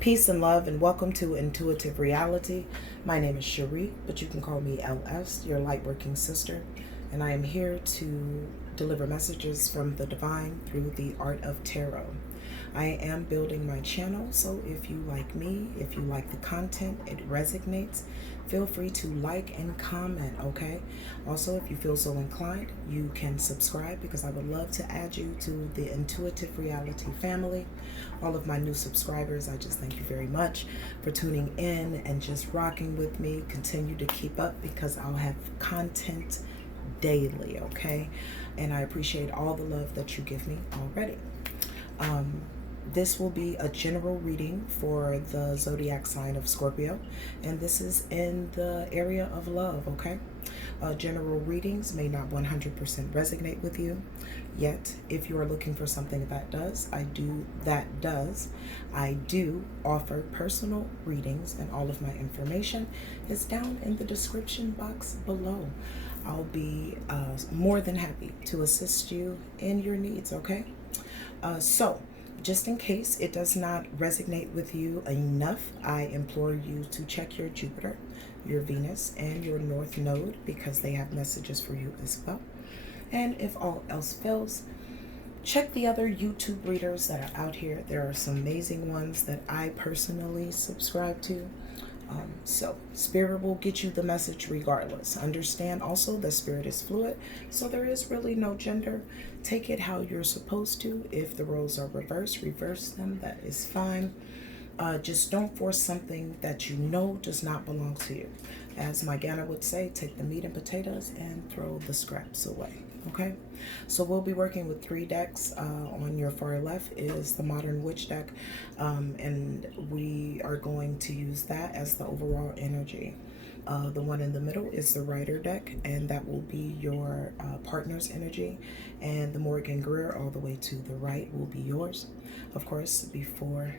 Peace and love, and welcome to Intuitive Reality. My name is Shrie, but you can call me LS, your Lightworking Sister, and I am here to deliver messages from the divine through the art of tarot. I am building my channel, so if you like me, if you like the content, it resonates, feel free to like and comment, okay? Also, if you feel so inclined, you can subscribe because I would love to add you to the Intuitive Reality family. All of my new subscribers, I just thank you very much for tuning in and just rocking with me. Continue to keep up because I'll have content daily, okay? And I appreciate all the love that you give me already. This will be a general reading for the zodiac sign of Scorpio, and this is in the area of love, okay? General readings may not 100% resonate with you, yet if you are looking for something that does, I do offer personal readings, and all of my information is down in the description box below. I'll be more than happy to assist you in your needs, okay? So just in case it does not resonate with you enough, I implore you to check your Jupiter, your Venus, and your North Node because they have messages for you as well. And if all else fails, check the other YouTube readers that are out here. There are some amazing ones that I personally subscribe to. So Spirit will get you the message regardless. Understand also that Spirit is fluid, so there is really no gender. Take it how you're supposed to. If the roles are reversed, reverse them. That is fine. Just don't force something that you know does not belong to you. As my Ghana would say, take the meat and potatoes and throw the scraps away. Okay, so we'll be working with 3 decks. On your far left is the Modern Witch deck, and we are going to use that as the overall energy. The one in the middle is the Rider deck, and that will be your partner's energy, and the Morgan Greer all the way to the right will be yours. Of course, before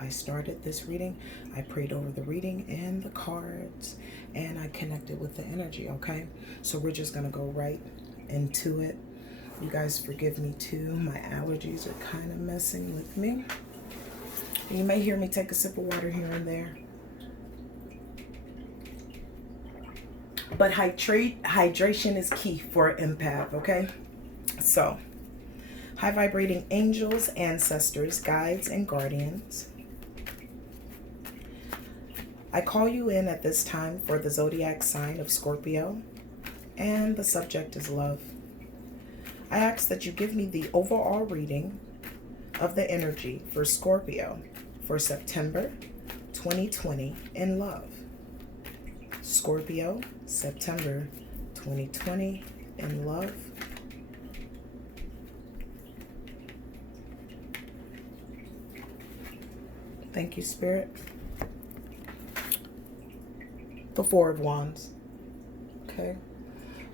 I started this reading, I prayed over the reading and the cards, and I connected with the energy, okay? So we're just gonna go right into it. You guys forgive me too, my allergies are kind of messing with me. You may hear me take a sip of water here and there, but hydration is key for an empath, okay? So high vibrating angels, ancestors, guides, and guardians, I call you in at this time for the zodiac sign of Scorpio, and the subject is love. I ask that you give me the overall reading of the energy for Scorpio for September 2020 in love. Scorpio, September 2020 in love. Thank you, Spirit. The Four of Wands. Okay.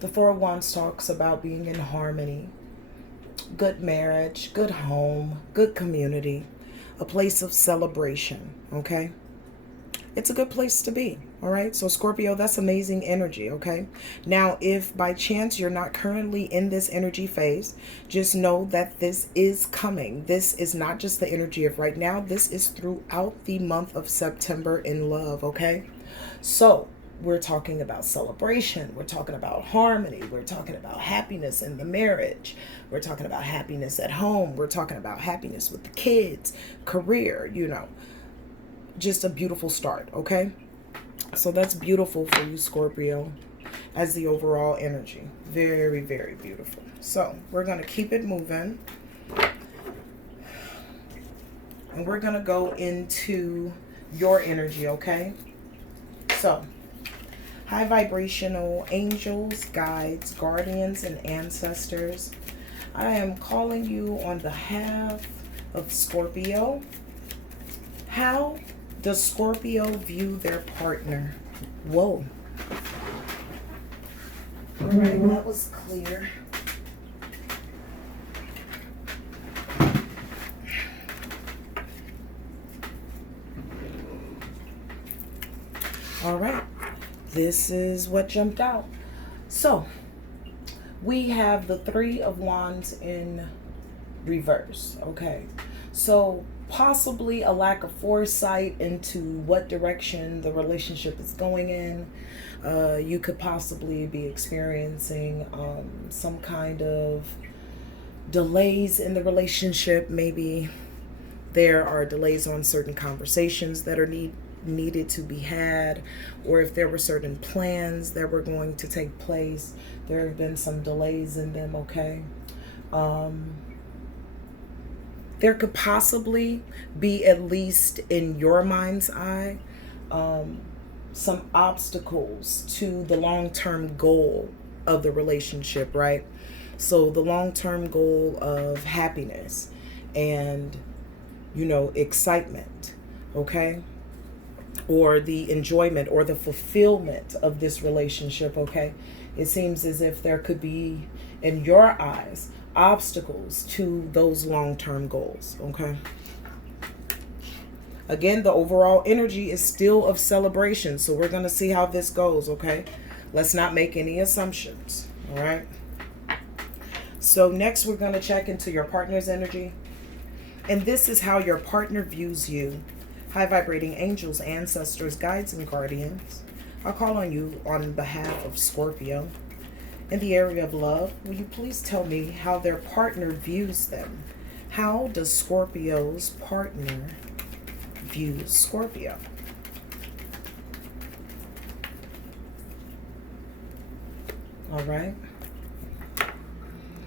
The Four of Wands talks about being in harmony, good marriage, good home, good community, a place of celebration, okay? It's a good place to be, all right? So Scorpio, that's amazing energy, okay? Now, if by chance you're not currently in this energy phase, just know that this is coming. This is not just the energy of right now. This is throughout the month of September in love, okay? So we're talking about celebration. We're talking about harmony. We're talking about happiness in the marriage. We're talking about happiness at home. We're talking about happiness with the kids, career, you know, just a beautiful start, okay? So that's beautiful for you, Scorpio, as the overall energy. Very, very beautiful. So we're going to keep it moving. And we're going to go into your energy, okay? So, high vibrational angels, guides, guardians, and ancestors, I am calling you on behalf of Scorpio. How does Scorpio view their partner? Whoa. All right, that was clear. All right, this is what jumped out. So we have the Three of Wands in reverse, okay? So possibly a lack of foresight into what direction the relationship is going in. You could possibly be experiencing some kind of delays in the relationship. Maybe there are delays on certain conversations that are needed to be had, or if there were certain plans that were going to take place, there have been some delays in them, okay? There could possibly be, at least in your mind's eye, some obstacles to the long-term goal of the relationship, right? So the long-term goal of happiness and, excitement, okay? Or the enjoyment or the fulfillment of this relationship, okay? It seems as if there could be, in your eyes, obstacles to those long-term goals, okay? Again, the overall energy is still of celebration, so we're going to see how this goes, okay? Let's not make any assumptions, all right? So next, we're going to check into your partner's energy. And this is how your partner views you. High vibrating angels, ancestors, guides, and guardians, I call on you on behalf of Scorpio. In the area of love, will you please tell me how their partner views them? How does Scorpio's partner view Scorpio? All right.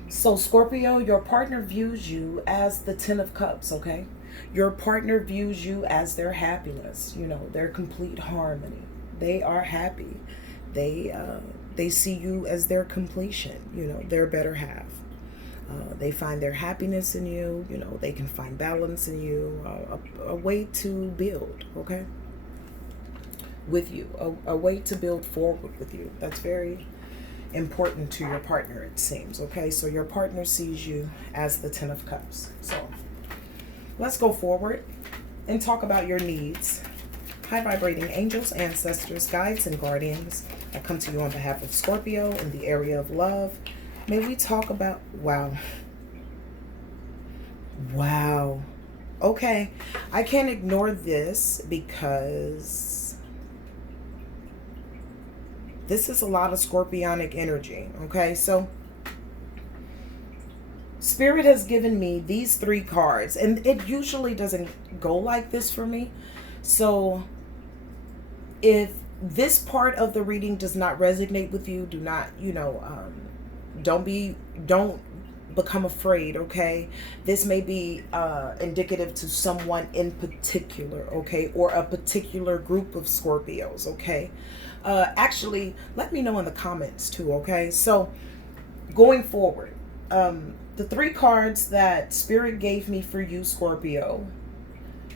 So Scorpio, your partner views you as the Ten of Cups, okay? Your partner views you as their happiness, their complete harmony. They are happy. They see you as their completion, their better half. They find their happiness in you, they can find balance in you, a way to build, okay? With you, a way to build forward with you. That's very important to your partner, it seems, okay? So your partner sees you as the Ten of Cups. So let's go forward and talk about your needs. High vibrating angels, ancestors, guides, and guardians, I come to you on behalf of Scorpio in the area of love. May we talk about, wow. Okay, I can't ignore this because this is a lot of scorpionic energy, okay? So Spirit has given me these 3 cards, and it usually doesn't go like this for me. So if this part of the reading does not resonate with you, do not, don't become afraid, okay? This may be indicative to someone in particular, okay? Or a particular group of Scorpios, okay? Actually, let me know in the comments too, okay? So going forward, the 3 cards that Spirit gave me for you, Scorpio,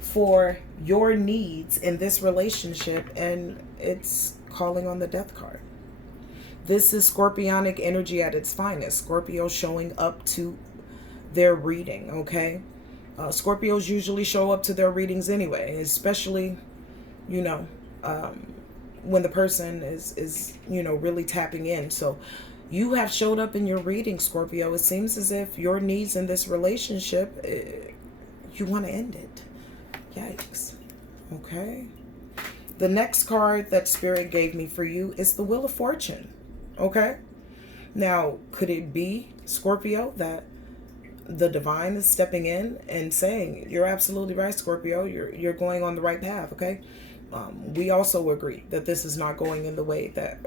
for your needs in this relationship, and it's calling on the Death card. This is Scorpionic energy at its finest. Scorpio showing up to their reading, okay? Scorpios usually show up to their readings anyway, especially, when the person is really tapping in. So you have showed up in your reading, Scorpio. It seems as if your needs in this relationship, you want to end it. Yikes. Okay. The next card that Spirit gave me for you is the Wheel of Fortune. Okay. Now, could it be, Scorpio, that the divine is stepping in and saying, you're absolutely right, Scorpio. You're going on the right path. Okay. We also agree that this is not going in the way that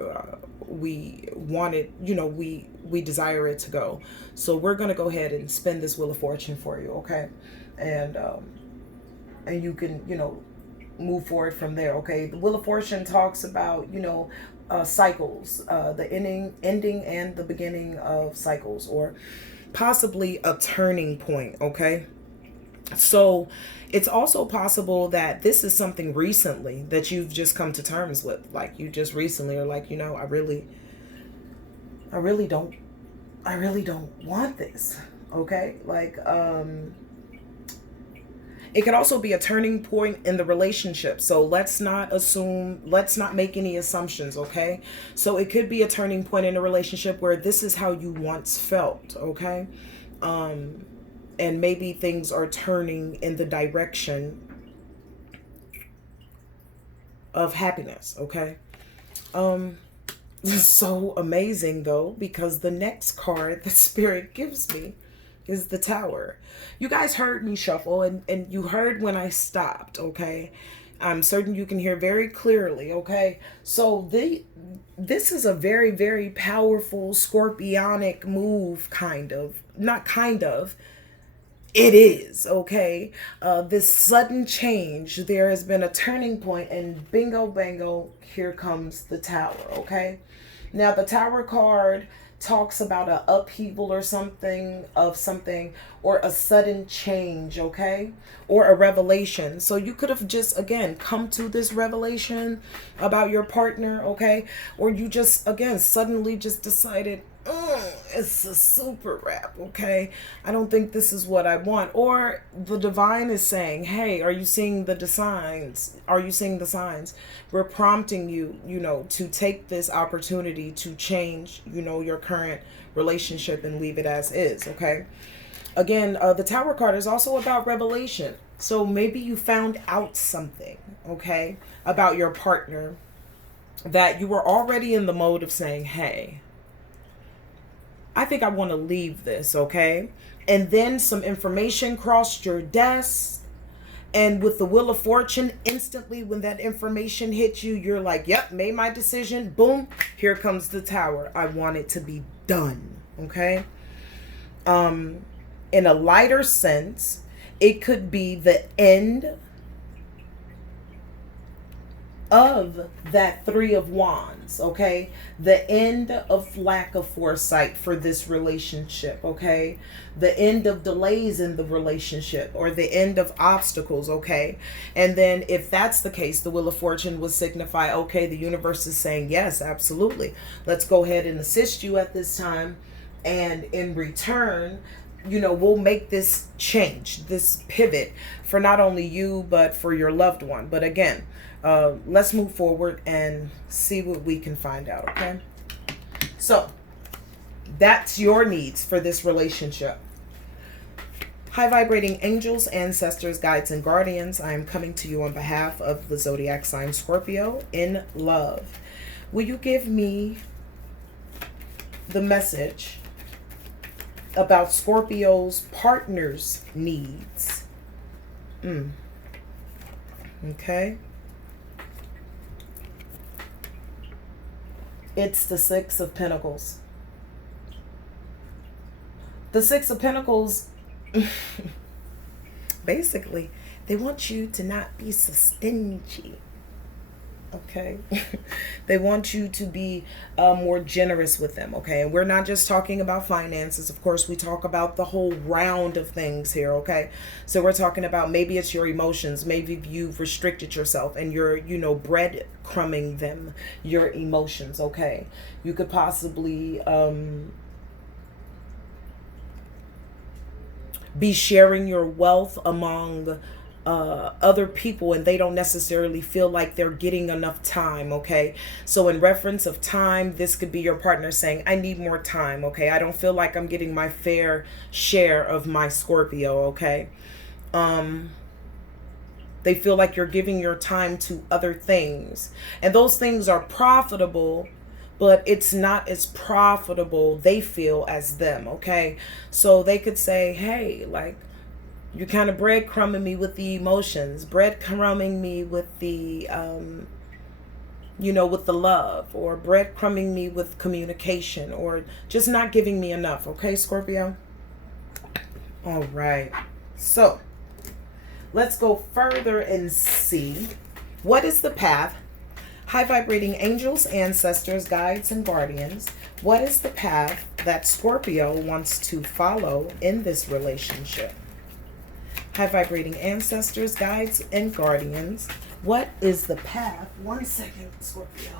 we wanted, we desire it to go. So we're going to go ahead and spin this Wheel of Fortune for you. Okay. And you can, move forward from there. Okay. The Wheel of Fortune talks about, cycles, the ending and the beginning of cycles, or possibly a turning point. Okay. So it's also possible that this is something recently that you've just come to terms with. Like you just recently are like, I really don't want this. Okay. Like, it could also be a turning point in the relationship. So let's not make any assumptions, okay? So it could be a turning point in a relationship where this is how you once felt, okay? and maybe things are turning in the direction of happiness, okay? This is so amazing though, because the next card that Spirit gives me is the Tower. You guys heard me shuffle, and you heard when I stopped, okay? I'm certain you can hear very clearly, okay? So this is a very, very powerful scorpionic move, kind of. Not kind of. It is, okay? This sudden change, there has been a turning point, and bingo, bango, here comes the Tower, okay? Now, the Tower card talks about an upheaval or something, or a sudden change, okay? Or a revelation. So you could have just, again, come to this revelation about your partner, okay? Or you just, again, suddenly just decided, it's a super wrap, okay? I don't think this is what I want. Or the divine is saying, hey, are you seeing the signs? Are you seeing the signs? We're prompting you, to take this opportunity to change, your current relationship and leave it as is, okay? Again, the Tower card is also about revelation. So maybe you found out something, okay, about your partner that you were already in the mode of saying, hey, I think I want to leave this, okay? And then some information crossed your desk. And with the Wheel of Fortune, instantly when that information hits you, you're like, yep, made my decision. Boom, here comes the Tower. I want it to be done, okay? In a lighter sense, it could be the end of that Three of Wands, okay? The end of lack of foresight for this relationship, okay? The end of delays in the relationship, or the end of obstacles, okay? And then if that's the case, the Wheel of Fortune will signify, okay, the universe is saying, yes, absolutely. Let's go ahead and assist you at this time. And in return, we'll make this change, this pivot for not only you, but for your loved one. But again, let's move forward and see what we can find out, okay? So, that's your needs for this relationship. High vibrating angels, ancestors, guides, and guardians, I am coming to you on behalf of the zodiac sign Scorpio in love. Will you give me the message about Scorpio's partner's needs? Okay. It's the Six of Pentacles. The Six of Pentacles, basically, they want you to not be so stingy. Okay. They want you to be more generous with them, okay? And we're not just talking about finances. Of course, we talk about the whole round of things here, okay? So we're talking about, maybe it's your emotions. Maybe you've restricted yourself and you're, breadcrumbing them, your emotions, okay? You could possibly be sharing your wealth among other people, and they don't necessarily feel like they're getting enough time, okay? So in reference of time, this could be your partner saying, I need more time, okay? I don't feel like I'm getting my fair share of my Scorpio, okay? They feel like you're giving your time to other things, and those things are profitable, but it's not as profitable, they feel, as them, okay? So they could say, hey, like, you're kind of breadcrumbing me with the emotions, breadcrumbing me with the, with the love, or breadcrumbing me with communication, or just not giving me enough. Okay, Scorpio? All right. So let's go further and see what is the path. High vibrating angels, ancestors, guides, and guardians. What is the path that Scorpio wants to follow in this relationship? High vibrating ancestors, guides, and guardians. What is the path? 1 second, Scorpio.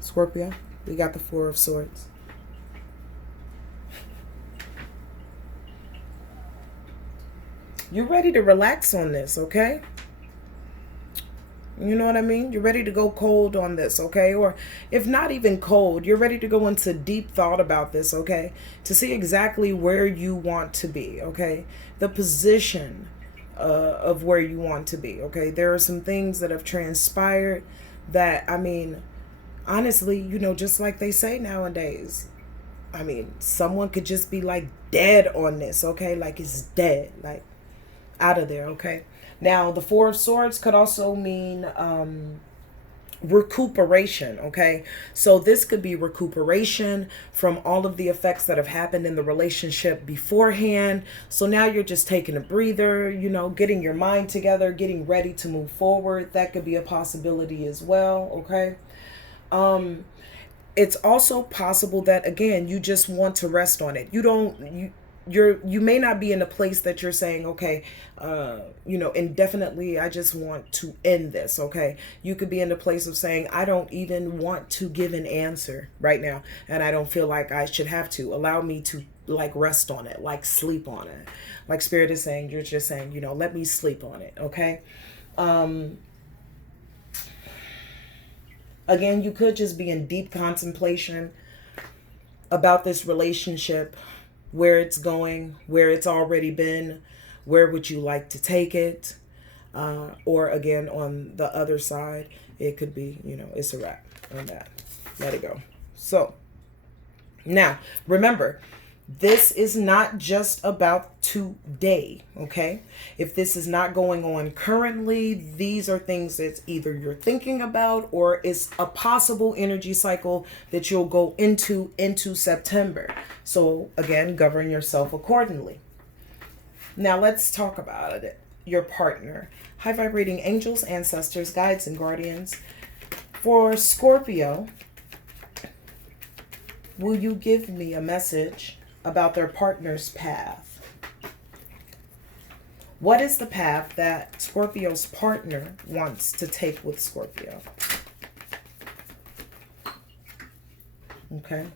Scorpio, we got the Four of Swords. You're ready to relax on this, okay? You know what I mean? You're ready to go cold on this, okay? Or if not even cold, you're ready to go into deep thought about this, okay? To see exactly where you want to be, okay? The position of where you want to be, okay? There are some things that have transpired that, I mean, honestly, you know, just like they say nowadays, I mean, someone could just be like dead on this, okay? Like it's dead, like out of there, okay? Now, the Four of Swords could also mean recuperation, okay? So this could be recuperation from all of the effects that have happened in the relationship beforehand. So now you're just taking a breather, you know, getting your mind together, getting ready to move forward. That could be a possibility as well, okay? It's also possible that, again, you just want to rest on it. You may not be in a place that you're saying, okay, you know, indefinitely, I just want to end this, okay? You could be in the place of saying, I don't even want to give an answer right now, and I don't feel like I should have to. Allow me to like rest on it, like sleep on it. Like Spirit is saying, you're just saying, you know, let me sleep on it, okay? Again, you could just be in deep contemplation about this relationship, where it's going, where it's already been, where would you like to take it? Or again, on the other side, it could be, you know, it's a wrap on that. Let it go. So now, remember, this is not just about today, okay? If this is not going on currently, these are things that either you're thinking about or it's a possible energy cycle that you'll go into September. So again, govern yourself accordingly. Now let's talk about it. Your partner. High vibrating angels, ancestors, guides, and guardians. For Scorpio, will you give me a message about their partner's path? What is the path that Scorpio's partner wants to take with Scorpio? Okay.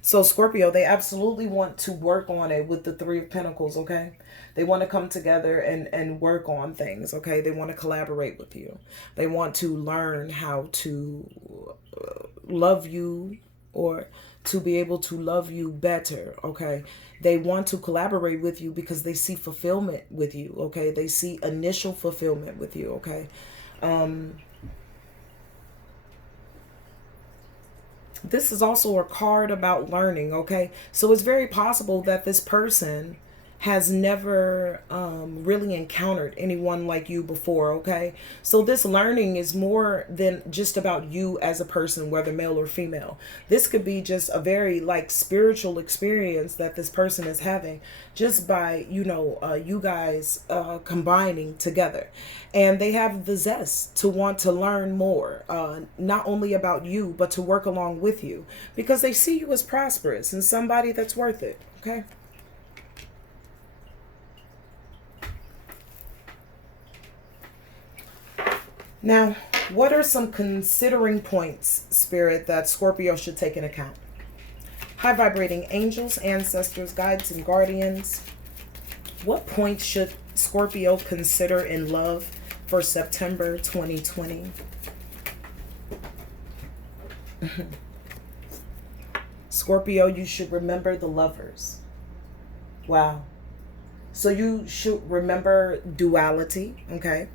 So Scorpio, they absolutely want to work on it with the Three of Pentacles, okay? They want to come together and work on things, okay? They want to collaborate with you. They want to learn how to love you, or to be able to love you better, okay? They want to collaborate with you because they see fulfillment with you, okay? They see initial fulfillment with you, okay? This is also a card about learning, okay? So it's very possible that this person has never really encountered anyone like you before, okay? So this learning is more than just about you as a person, whether male or female. This could be just a very like spiritual experience that this person is having just by, you know, you guys combining together. And they have the zest to want to learn more, not only about you, but to work along with you because they see you as prosperous and somebody that's worth it, okay? Now, what are some considering points, Spirit, that Scorpio should take into account? High vibrating angels, ancestors, guides, and guardians. What points should Scorpio consider in love for September 2020? Scorpio, you should remember the lovers. Wow. So you should remember duality, okay?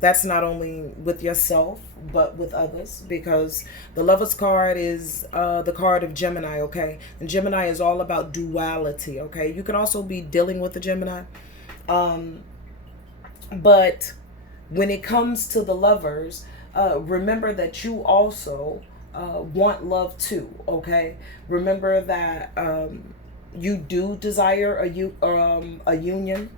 That's not only with yourself, but with others, because the Lovers card is the card of Gemini, okay? And Gemini is all about duality, okay? You can also be dealing with the Gemini. But when it comes to the Lovers, remember that you also want love too, okay? Remember that you do desire a union.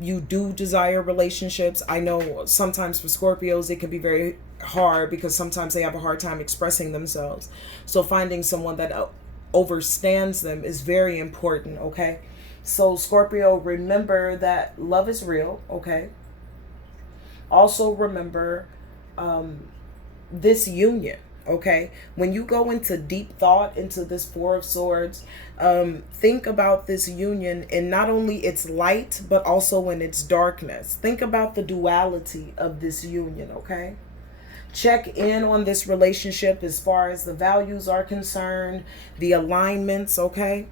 You do desire relationships. I know sometimes for Scorpios, it can be very hard because sometimes they have a hard time expressing themselves. So finding someone that overstands them is very important, okay? So Scorpio, remember that love is real, okay? Also remember this union, Okay, when you go into deep thought into this Four of Swords, think about this union in not only its light but also in its darkness. Think about the duality of this union. Okay, check in on this relationship as far as the values are concerned, the alignments. Okay,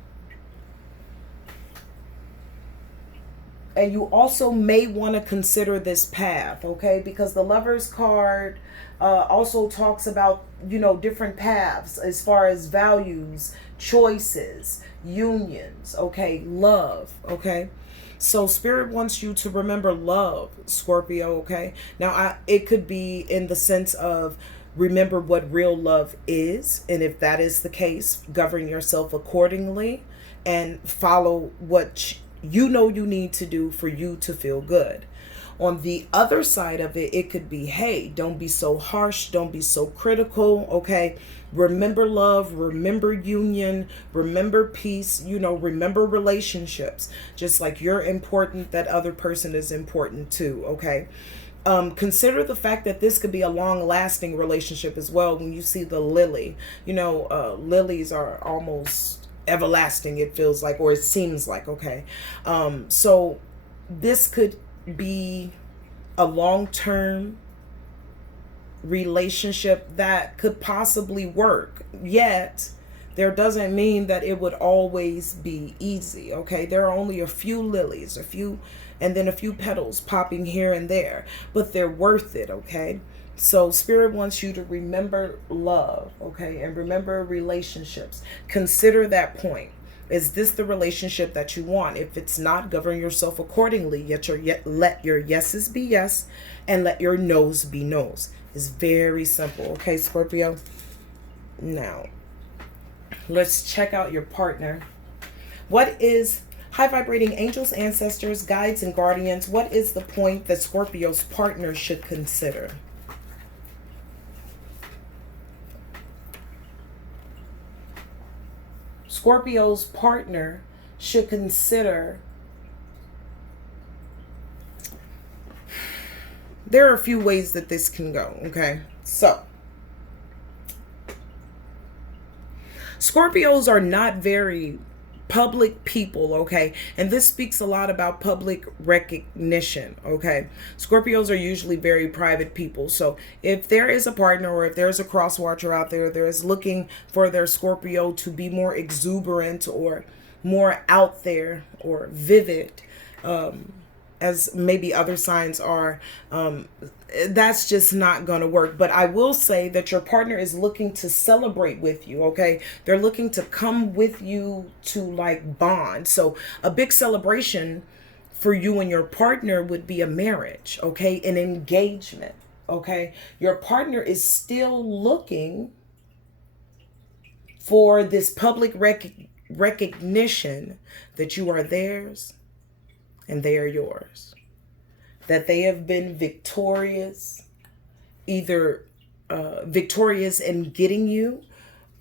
and you also may want to consider this path, okay, because the Lovers card also talks about, you know, different paths as far as values, choices, unions, okay, love. Okay, so spirit wants you to remember love, Scorpio. Okay, now it could be in the sense of remember what real love is, and if that is the case, govern yourself accordingly and follow what you know you need to do for you to feel good. On the other side of it, it could be, hey, don't be so harsh, don't be so critical. Okay, remember love, remember union, remember peace, you know, remember relationships. Just like you're important, that other person is important too. Okay, consider the fact that this could be a long lasting relationship as well. When you see the lily, you know, lilies are almost everlasting, it feels like, or it seems like. Okay, so this could be a long-term relationship that could possibly work, yet there doesn't mean that it would always be easy. Okay, there are only a few lilies, a few, and then a few petals popping here and there, but they're worth it. Okay, so spirit wants you to remember love, okay, and remember relationships. Consider that point. Is this the relationship that you want? If it's not, govern yourself accordingly. Let your yeses be yes and let your no's be no's. It's very simple. Okay, Scorpio? Now, let's check out your partner. What is high vibrating angels, ancestors, guides, and guardians? What is the point that Scorpio's partner should consider? Scorpio's partner should consider. There are a few ways that this can go, okay? So, Scorpios are not very public people, okay? And this speaks a lot about public recognition, okay? Scorpios are usually very private people. So if there is a partner or if there's a cross watcher out there that is looking for their Scorpio to be more exuberant or more out there or vivid, as maybe other signs are, that's just not going to work. But I will say that your partner is looking to celebrate with you, okay? They're looking to come with you to like bond. So a big celebration for you and your partner would be a marriage, okay? An engagement, okay? Your partner is still looking for this public recognition that you are theirs and they are yours, that they have been victorious, either victorious in getting you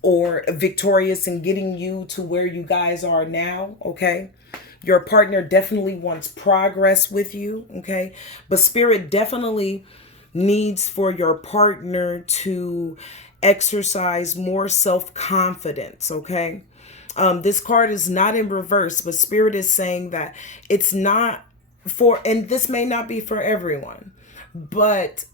or victorious in getting you to where you guys are now, okay? Your partner definitely wants progress with you, okay? But spirit definitely needs for your partner to exercise more self-confidence, okay? This card is not in reverse, but spirit is saying that it's not for, and this may not be for everyone, but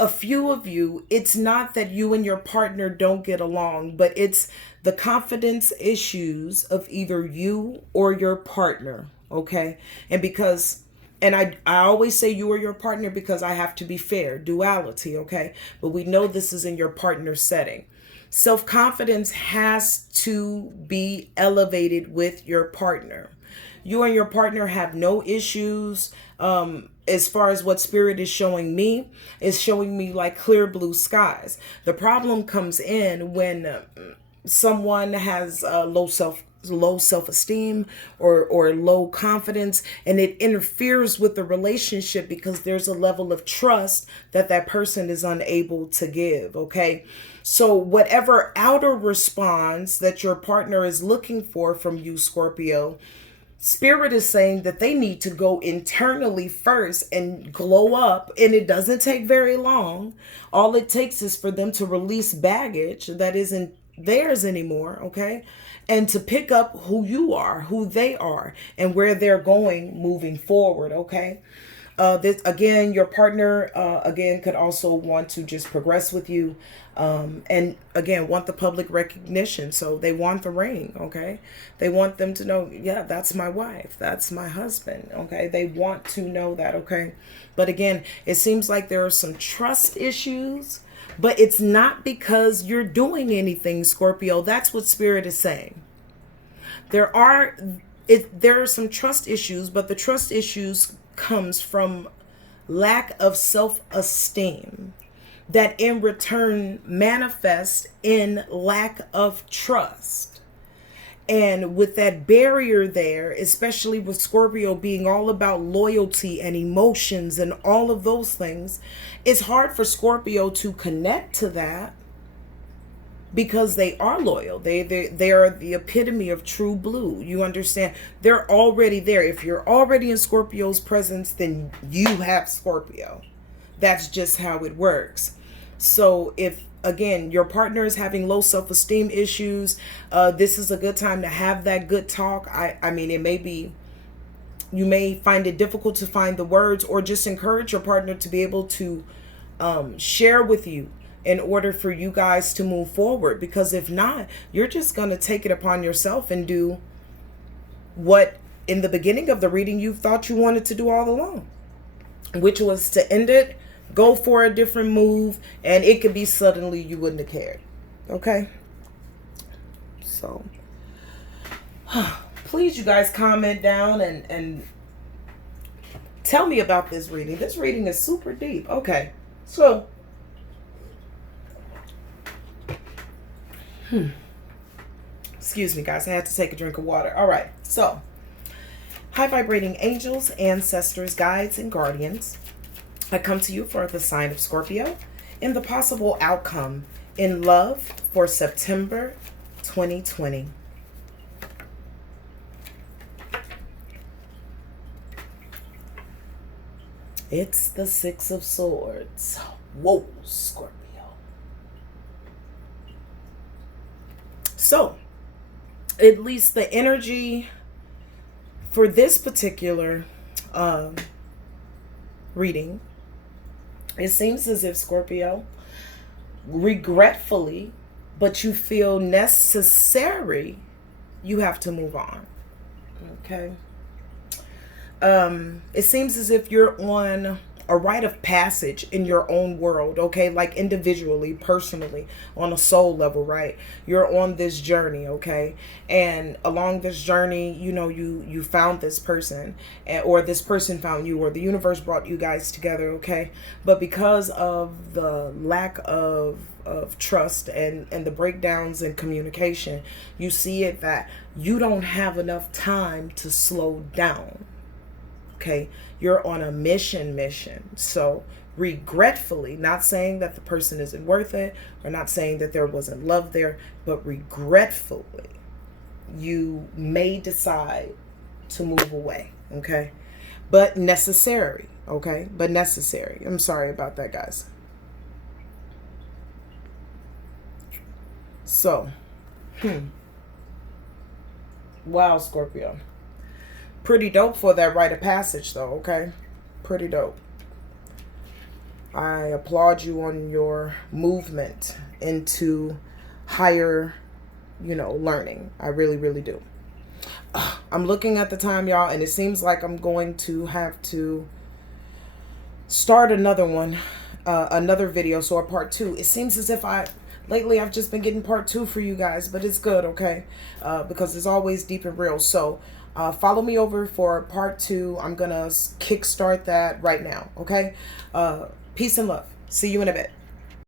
a few of you, it's not that you and your partner don't get along, but it's the confidence issues of either you or your partner, okay? And because, and I always say you or your partner because I have to be fair, duality, okay? But we know this is in your partner setting. Self-confidence has to be elevated with your partner. You and your partner have no issues. As far as what spirit is showing me, is showing me like clear blue skies. The problem comes in when someone has low self-esteem or low confidence, and it interferes with the relationship because there's a level of trust that that person is unable to give, okay? So whatever outer response that your partner is looking for from you, Scorpio, Spirit is saying that they need to go internally first and glow up, and it doesn't take very long. All it takes is for them to release baggage that isn't theirs anymore, okay? And to pick up who you are, who they are, and where they're going moving forward, okay? This again, your partner again could also want to just progress with you, and again want the public recognition. So they want the ring, okay? They want them to know, yeah, that's my wife, that's my husband, okay? They want to know that, okay? But again, it seems like there are some trust issues, but it's not because you're doing anything, Scorpio. That's what Spirit is saying. There are some trust issues, but the trust issues comes from lack of self-esteem that in return manifests in lack of trust. And with that barrier there, especially with Scorpio being all about loyalty and emotions and all of those things, it's hard for Scorpio to connect to that because they are loyal. They are the epitome of true blue. You understand? They're already there. If you're already in Scorpio's presence, then you have Scorpio. That's just how it works. So if, again, your partner is having low self-esteem issues, this is a good time to have that good talk. I mean, it may be, you may find it difficult to find the words, or just encourage your partner to be able to share with you in order for you guys to move forward. Because if not, you're just going to take it upon yourself and do what in the beginning of the reading you thought you wanted to do all along, which was to end it, go for a different move, and it could be suddenly you wouldn't have cared. Okay? So, please, you guys, comment down and tell me about this reading. This reading is super deep. Okay. So, excuse me, guys. I had to take a drink of water. All right. So, high vibrating angels, ancestors, guides, and guardians, I come to you for the sign of Scorpio in the possible outcome in love for September 2020. It's the Six of Swords. Whoa, Scorpio. So, at least the energy for this particular reading, it seems as if, Scorpio, regretfully, but you feel necessary, you have to move on. Okay? It seems as if you're on a rite of passage in your own world, okay? Like individually, personally, on a soul level, right? You're on this journey, okay? And along this journey, you know, you found this person, or this person found you, or the universe brought you guys together, okay? But because of the lack of trust and the breakdowns in communication, you see it that you don't have enough time to slow down. Okay, you're on a mission. So regretfully, not saying that the person isn't worth it, or not saying that there wasn't love there, but regretfully, you may decide to move away. Okay, but necessary. Okay, but necessary. I'm sorry about that, guys. So, wow, Scorpio. Pretty dope for that rite of passage, though, okay? Pretty dope. I applaud you on your movement into higher, learning. I really, really do. I'm looking at the time, y'all, and it seems like I'm going to have to start another one, another video, so a part 2. It seems as if lately I've just been getting part 2 for you guys, but it's good, okay? Because it's always deep and real. So, follow me over for part 2. I'm going to kickstart that right now, okay? Peace and love. See you in a bit.